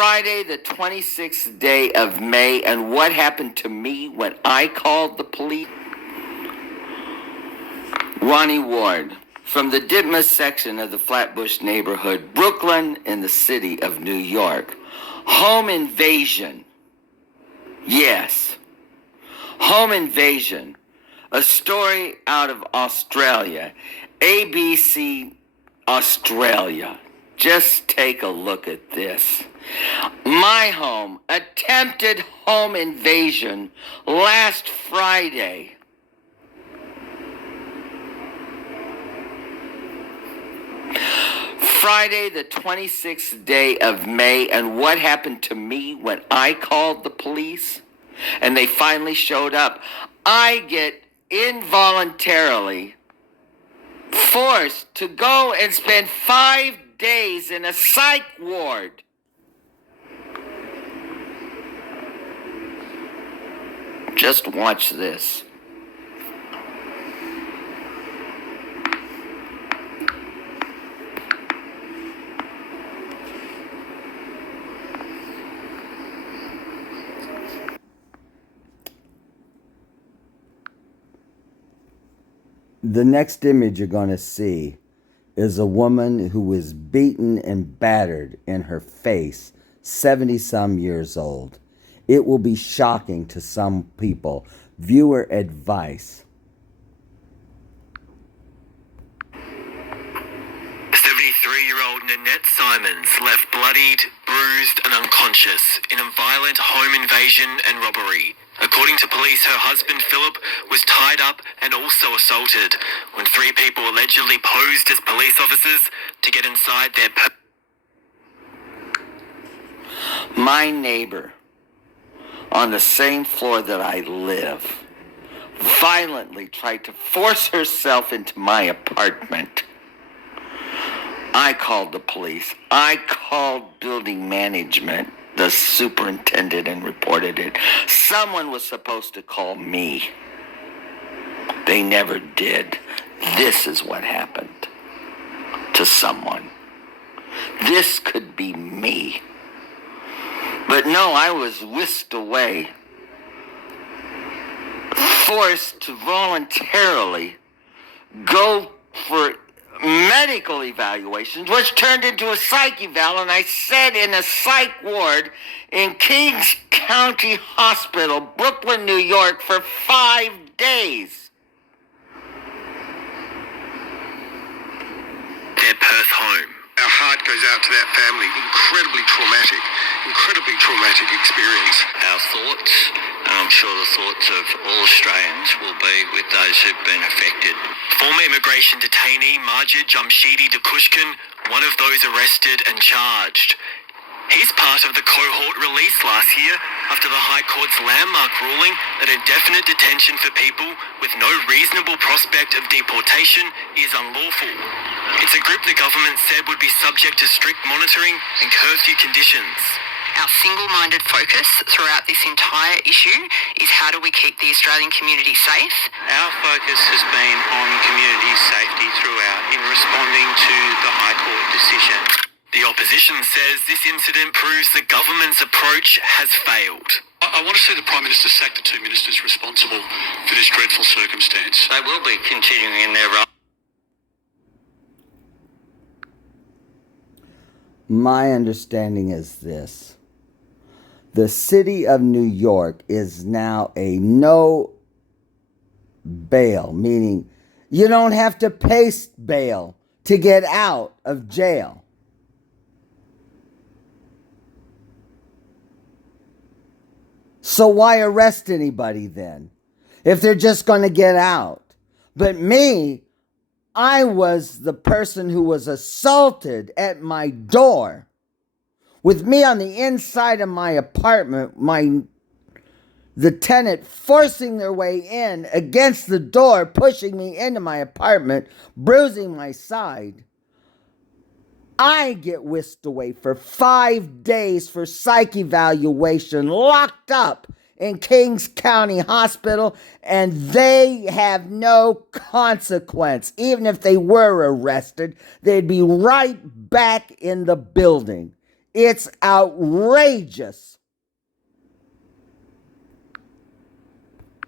Friday, the 26th day of May, and what happened to me when I called the police? Ronnie Ward, from the Ditmas section of the Flatbush neighborhood, Brooklyn, in the city of New York. Home invasion. Yes. Home invasion. A story out of Australia. ABC Australia. Just take a look at this. My home, attempted home invasion last Friday. Friday, the 26th day of May, and what happened to me when I called the police and they finally showed up? I get involuntarily forced to go and spend 5 days in a psych ward. Just watch this. The next image you're going to see is a woman who was beaten and battered in her face, 70-some years old. It will be shocking to some people. Viewer advice. 73-year-old Nanette Simons left bloodied, bruised and unconscious in a violent home invasion and robbery. According to police, her husband Philip was tied up and also assaulted when 3 people allegedly posed as police officers to get inside their... My neighbor on the same floor that I live violently tried to force herself into my apartment. I called the police. I called building management, the superintendent, and reported it. Someone was supposed to call me. They never did. This is what happened to someone. This could be me. But no, I was whisked away, forced to voluntarily go for medical evaluations, which turned into a psych eval, and I sat in a psych ward in Kings County Hospital, Brooklyn, New York, for 5 days. Their Perth home. Our heart goes out to that family. Incredibly traumatic experience. Our thoughts, and I'm sure the thoughts of all Australians, will be with those who've been affected. Former immigration detainee Majid Jamshidi Dakushkin, one of those arrested and charged. He's part of the cohort released last year after the High Court's landmark ruling that indefinite detention for people with no reasonable prospect of deportation is unlawful. It's a group the government said would be subject to strict monitoring and curfew conditions. Our single-minded focus throughout this entire issue is how do we keep the Australian community safe? Our focus has been on community safety throughout in responding to the High Court decision. The opposition says this incident proves the government's approach has failed. I want to see the Prime Minister sack the 2 ministers responsible for this dreadful circumstance. They will be continuing in their role. My understanding is this. The city of New York is now a no bail, meaning you don't have to pay bail to get out of jail. So why arrest anybody then, if they're just going to get out? But me, I was the person who was assaulted at my door, with me on the inside of my apartment, the tenant forcing their way in against the door, pushing me into my apartment, bruising my side. I get whisked away for 5 days for psych evaluation, locked up in Kings County Hospital, and they have no consequence. Even if they were arrested, they'd be right back in the building. It's outrageous.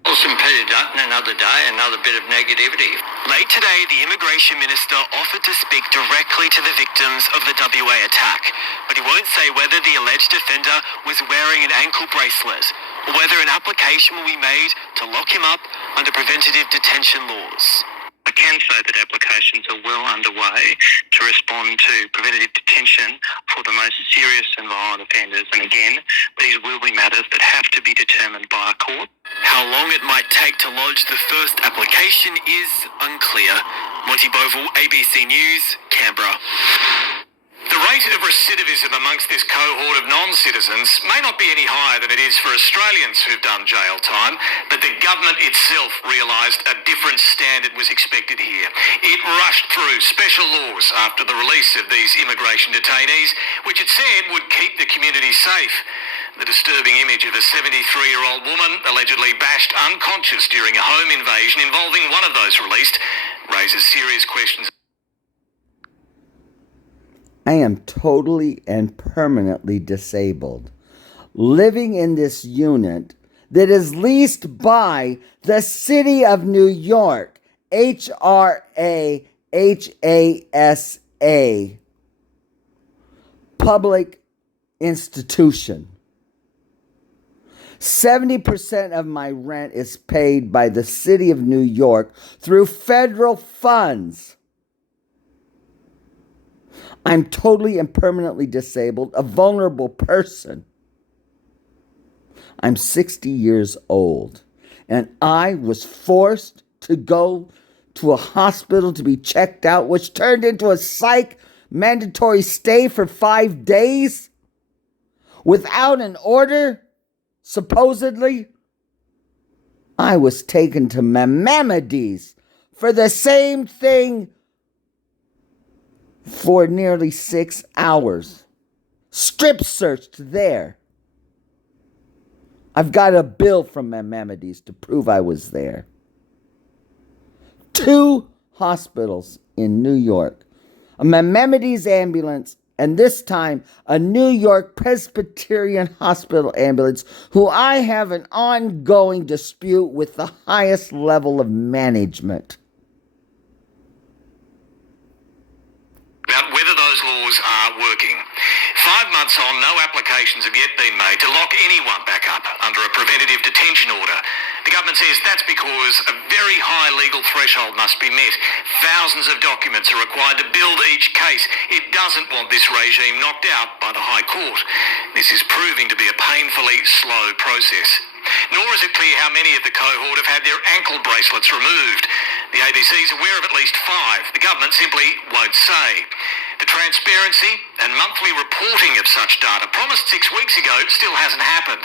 Awesome, Peter Dutton, another day, another bit of negativity. Late today, the Immigration Minister offered to speak directly to the victims of the WA attack, but he won't say whether the alleged offender was wearing an ankle bracelet or whether an application will be made to lock him up under preventative detention laws. I can say that applications are well underway to respond to preventative detention for the most serious and violent offenders. And again, these will be matters that have to be determined by a court. How long it might take to lodge the first application is unclear. Monty Boval, ABC News, Canberra. The rate of recidivism amongst this cohort of non-citizens may not be any higher than it is for Australians who've done jail time, but the government itself realised a different standard was expected here. It rushed through special laws after the release of these immigration detainees, which it said would keep the community safe. The disturbing image of a 73-year-old woman allegedly bashed unconscious during a home invasion involving one of those released raises serious questions. I am totally and permanently disabled, living in this unit that is leased by the City of New York, HRAHASA, public institution. 70% of my rent is paid by the City of New York through federal funds. I'm totally and permanently disabled, a vulnerable person. I'm 60 years old, and I was forced to go to a hospital to be checked out, which turned into a psych mandatory stay for 5 days without an order, supposedly. I was taken to Maimonides for the same thing for nearly 6 hours. Strip searched there. I've got a bill from Maimonides to prove I was there. 2 hospitals in New York. A Maimonides ambulance, and this time a New York Presbyterian Hospital ambulance, who I have an ongoing dispute with the highest level of management. About whether those laws are working. 5 months on, no applications have yet been made to lock anyone back up under a preventative detention order. The government says that's because a very high legal threshold must be met. Thousands of documents are required to build each case. It doesn't want this regime knocked out by the High Court. This is proving to be a painfully slow process. Nor is it clear how many of the cohort have had their ankle bracelets removed. The ABC is aware of at least 5. The government simply won't say. The transparency and monthly reporting of such data promised 6 weeks ago still hasn't happened.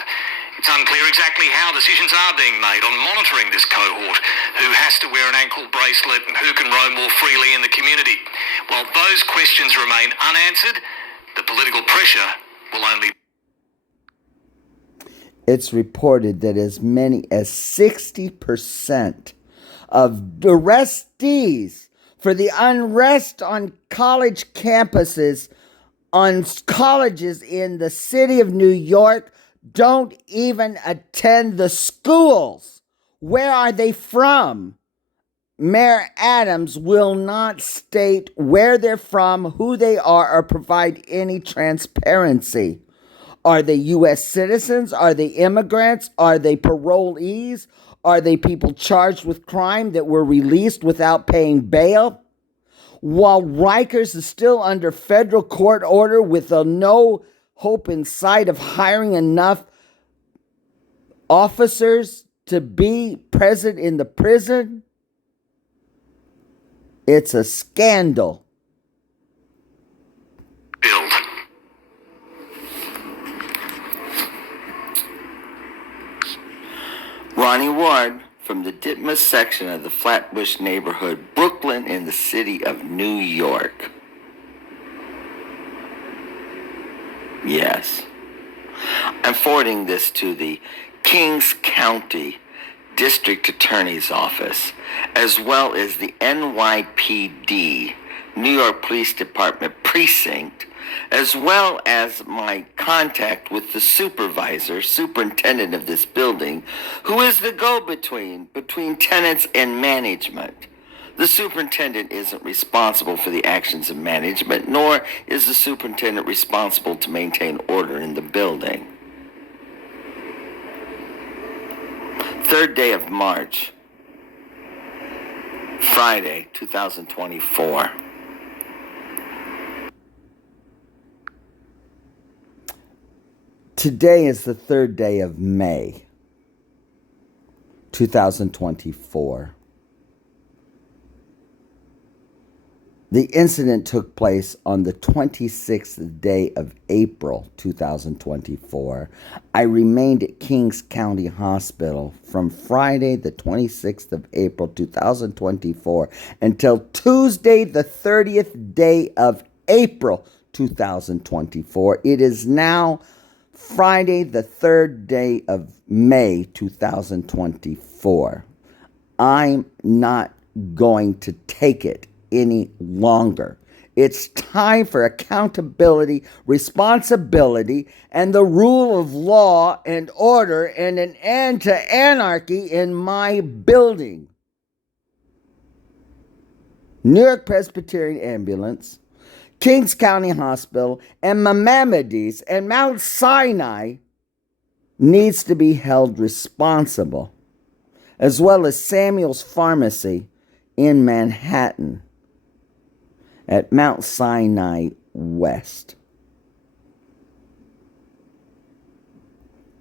It's unclear exactly how decisions are being made on monitoring this cohort, who has to wear an ankle bracelet and who can roam more freely in the community. While those questions remain unanswered, the political pressure will only... It's reported that as many as 60% of arrestees for the unrest on college campuses, on colleges in the city of New York, don't even attend the schools. Where are they from? Mayor Adams will not state where they're from, who they are, or provide any transparency. Are they U.S. citizens? Are they immigrants? Are they parolees? Are they people charged with crime that were released without paying bail? While Rikers is still under federal court order with no hope in sight of hiring enough officers to be present in the prison, it's a scandal. build. Ronnie Ward from the Ditmas section of the Flatbush neighborhood, Brooklyn, in the city of New York. Yes. I'm forwarding this to the Kings County District Attorney's Office, as well as the NYPD, New York Police Department Precinct, as well as my contact with the superintendent of this building, who is the go-between between tenants and management. The superintendent isn't responsible for the actions of management, nor is the superintendent responsible to maintain order in the building. 3rd day of March, Friday, 2024. Today is the 3rd day of May, 2024. The incident took place on the 26th day of April, 2024. I remained at Kings County Hospital from Friday, the 26th of April, 2024, until Tuesday, the 30th day of April, 2024. It is now Friday, the 3rd day of May, 2024. I'm not going to take it any longer. It's time for accountability, responsibility, and the rule of law and order, and an end to anarchy in my building. NY Presbyterian Ambulance, Kings County Hospital, and Maimonides and Mount Sinai needs to be held responsible, as well as Samuel's Pharmacy in Manhattan at Mount Sinai West.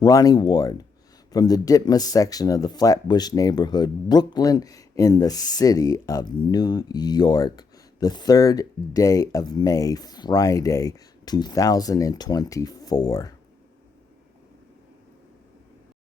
Ronnie Ward, from the Ditmas section of the Flatbush neighborhood, Brooklyn, in the city of New York, the 3rd day of May, Friday, 2024.